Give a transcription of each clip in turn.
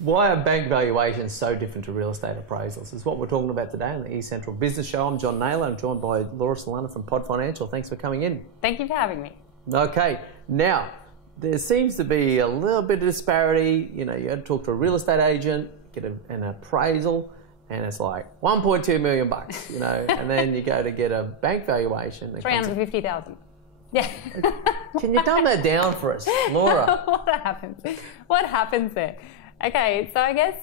Why are bank valuations so different to real estate appraisals? Is what we're talking about today on the eCentral Business Show. I'm John Nayler. I'm joined by Laura Sillano from Pod Financial. Thanks for coming in. Thank you for having me. Okay, now there seems to be a little bit of disparity. You know, you had to talk to a real estate agent, get an appraisal, and it's like 1.2 million bucks. You know, and then you go to get a bank valuation. 350,000. Yeah. Can you dumb that down for us, Laura? What happens there? Okay, so I guess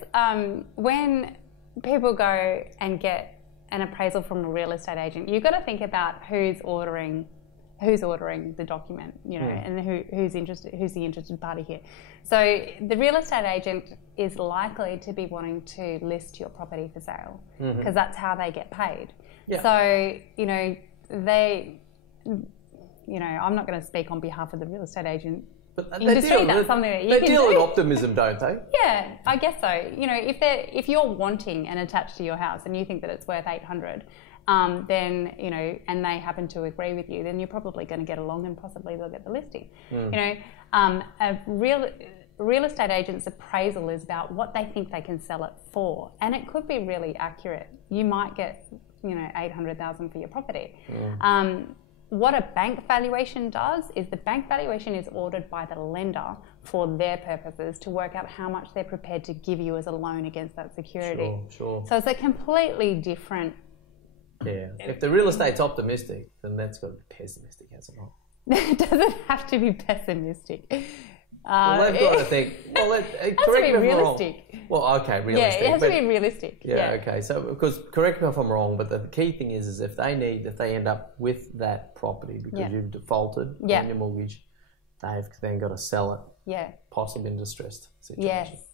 when people go and get an appraisal from a real estate agent, you've got to think about who's ordering the document, you know, and who's the interested party here. So the real estate agent is likely to be wanting to list your property for sale because that's how they get paid. Yeah. So, you know, I'm not going to speak on behalf of the real estate agent industry. That's something that you can do. They deal with optimism, don't they? Yeah, I guess so. You know, if you're wanting an attached to your house and you think that it's worth 800, then, you know, and they happen to agree with you, then you're probably going to get along and possibly they'll get the listing. You know, a real estate agent's appraisal is about what they think they can sell it for, and it could be really accurate. You might get, you know, 800,000 for your property. What a bank valuation does is the bank valuation is ordered by the lender for their purposes to work out how much they're prepared to give you as a loan against that security. Sure. So it's a completely different... Yeah. If the real estate's optimistic, then that's got to be pessimistic, hasn't it? It doesn't have to be pessimistic. Well, they've got to think. Well, correct me if I'm wrong. Well, okay, realistic. Yeah, it has to be realistic. Yeah, okay. So, because correct me if I'm wrong, but the key thing is if they end up with that property because you've defaulted on your mortgage, they've then got to sell it. Yeah. Possibly in a distressed situation. Yes.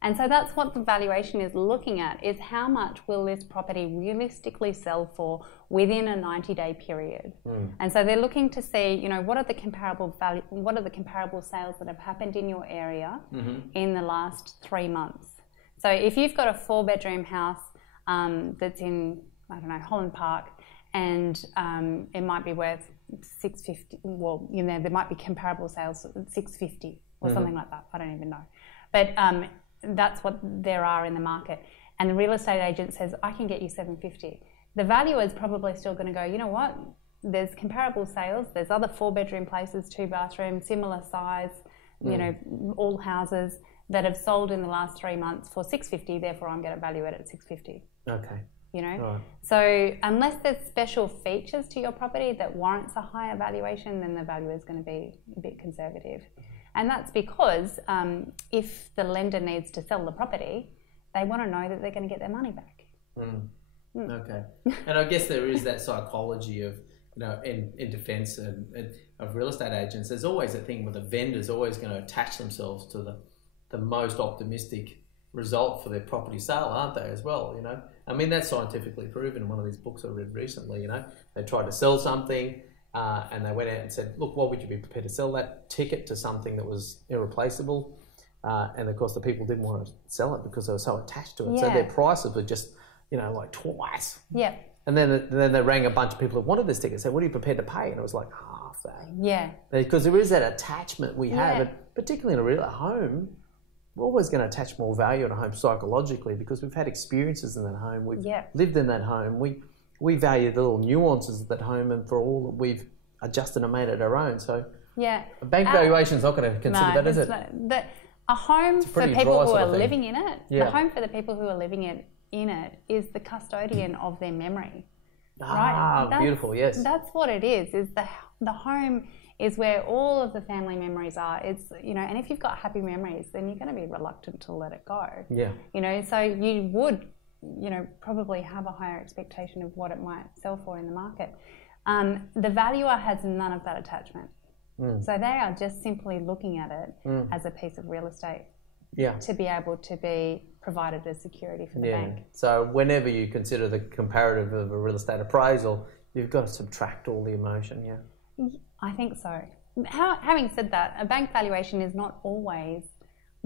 And so that's what the valuation is looking at, is how much will this property realistically sell for within a 90-day period. And so they're looking to see, you know, what are the comparable sales that have happened in your area in the last 3 months. So if you've got a 4-bedroom house that's in, I don't know, Holland Park, and it might be worth 650, well, you know, there might be comparable sales at 650 or something like that. I don't even know. But that's what there are in the market. And the real estate agent says, I can get you 750. The valuer is probably still going to go, you know what? There's comparable sales. There's other 4-bedroom places, 2 bathrooms, similar size, you know, all houses that have sold in the last 3 months for 650. Therefore, I'm going to value it at 650. Okay. You know? Right. So unless there's special features to your property that warrants a higher valuation, then the valuer is going to be a bit conservative. And that's because if the lender needs to sell the property, they want to know that they're going to get their money back. Okay. And I guess there is that psychology of, you know, in defence of real estate agents, there's always a thing where the vendor's always going to attach themselves to the most optimistic result for their property sale, aren't they, as well, you know? I mean, that's scientifically proven in one of these books I read recently, you know? They tried to sell something, and they went out and said, look, what would you be prepared to sell that ticket to something that was irreplaceable? And of course the people didn't want to sell it because they were so attached to it. Yeah. So their prices were just, you know, like twice. Yeah. And then they rang a bunch of people who wanted this ticket and said, what are you prepared to pay? And it was like half that. Yeah. Because there is that attachment we have, and particularly in a real home, we're always going to attach more value in a home psychologically because we've had experiences in that home. We've lived in that home. We value the little nuances of that home, and for all that we've adjusted and made it our own. So a bank valuation is not going to consider that, is it? A home for people who are living in it, the home for the people who are living in it is the custodian of their memory. Right? Beautiful, yes. That's what it is the home is where all of the family memories are. It's, you know, and if you've got happy memories, then you're going to be reluctant to let it go. Yeah. You know, so you would, you know, probably have a higher expectation of what it might sell for in the market. The valuer has none of that attachment. So they are just simply looking at it as a piece of real estate to be able to be provided as security for the bank. So whenever you consider the comparative of a real estate appraisal, you've got to subtract all the emotion, I think so. Having said that, a bank valuation is not always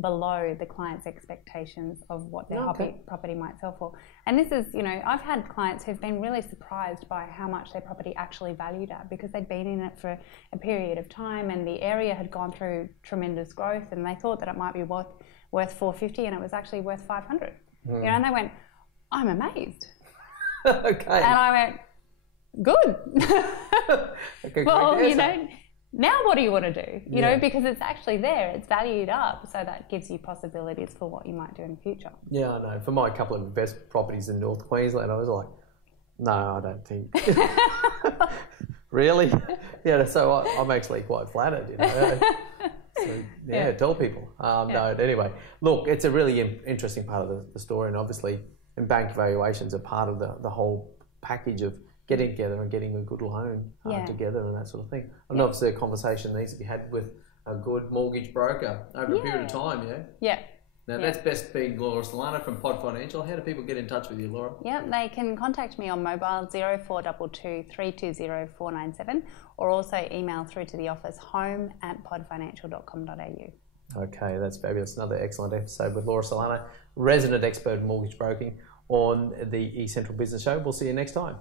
below the client's expectations of what their property might sell for. And this is, you know, I've had clients who've been really surprised by how much their property actually valued at because they'd been in it for a period of time and the area had gone through tremendous growth and they thought that it might be worth worth 450 and it was actually worth 500. You know, and they went, I'm amazed. Okay. And I went, good. Okay, well, you know, now what do you want to do? You know, because it's actually there, it's valued up, so that gives you possibilities for what you might do in the future. Yeah, I know. For my couple of investment properties in North Queensland, I was like, no, I don't think. Really? Yeah, so I'm actually quite flattered, you know. So, tell people. No, anyway, look, it's a really interesting part of the story, and obviously, and bank valuations are part of the whole package of getting together and getting a good loan together and that sort of thing. And obviously a conversation needs to be had with a good mortgage broker over a period of time, Yeah. Now that's best being Laura Sillano from Pod Financial. How do people get in touch with you, Laura? Yeah, they can contact me on mobile 0422 320 497 or also email through to the office home@podfinancial.com.au. Okay, that's fabulous. Another excellent episode with Laura Sillano, resident expert in mortgage broking on the eCentral Business Show. We'll see you next time.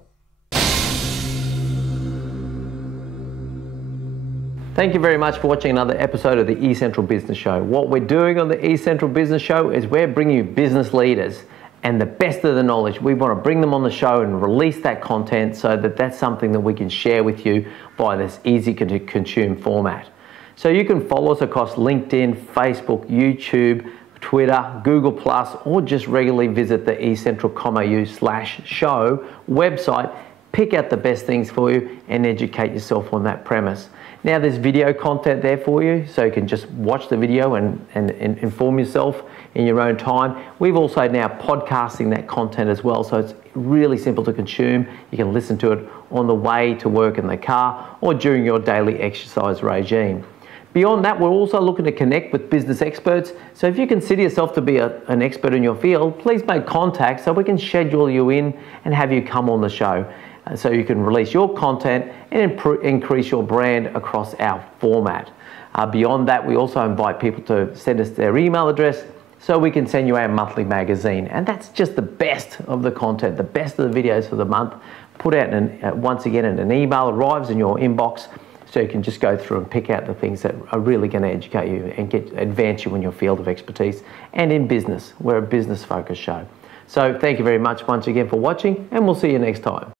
Thank you very much for watching another episode of the eCentral Business Show. What we're doing on the eCentral Business Show is we're bringing you business leaders and the best of the knowledge. We want to bring them on the show and release that content so that that's something that we can share with you by this easy to consume format. So you can follow us across LinkedIn, Facebook, YouTube, Twitter, Google+, or just regularly visit the eCentral.com.au/show website. Pick out the best things for you and educate yourself on that premise. Now there's video content there for you, so you can just watch the video and inform yourself in your own time. We've also now podcasting that content as well, so it's really simple to consume. You can listen to it on the way to work in the car or during your daily exercise regime. Beyond that, we're also looking to connect with business experts. So if you consider yourself to be an expert in your field, please make contact so we can schedule you in and have you come on the show. So you can release your content and increase your brand across our format. Beyond that, we also invite people to send us their email address so we can send you our monthly magazine. And that's just the best of the content, the best of the videos for the month. Put out, once again, an email arrives in your inbox so you can just go through and pick out the things that are really going to educate you and advance you in your field of expertise and in business. We're a business-focused show. So thank you very much once again for watching, and we'll see you next time.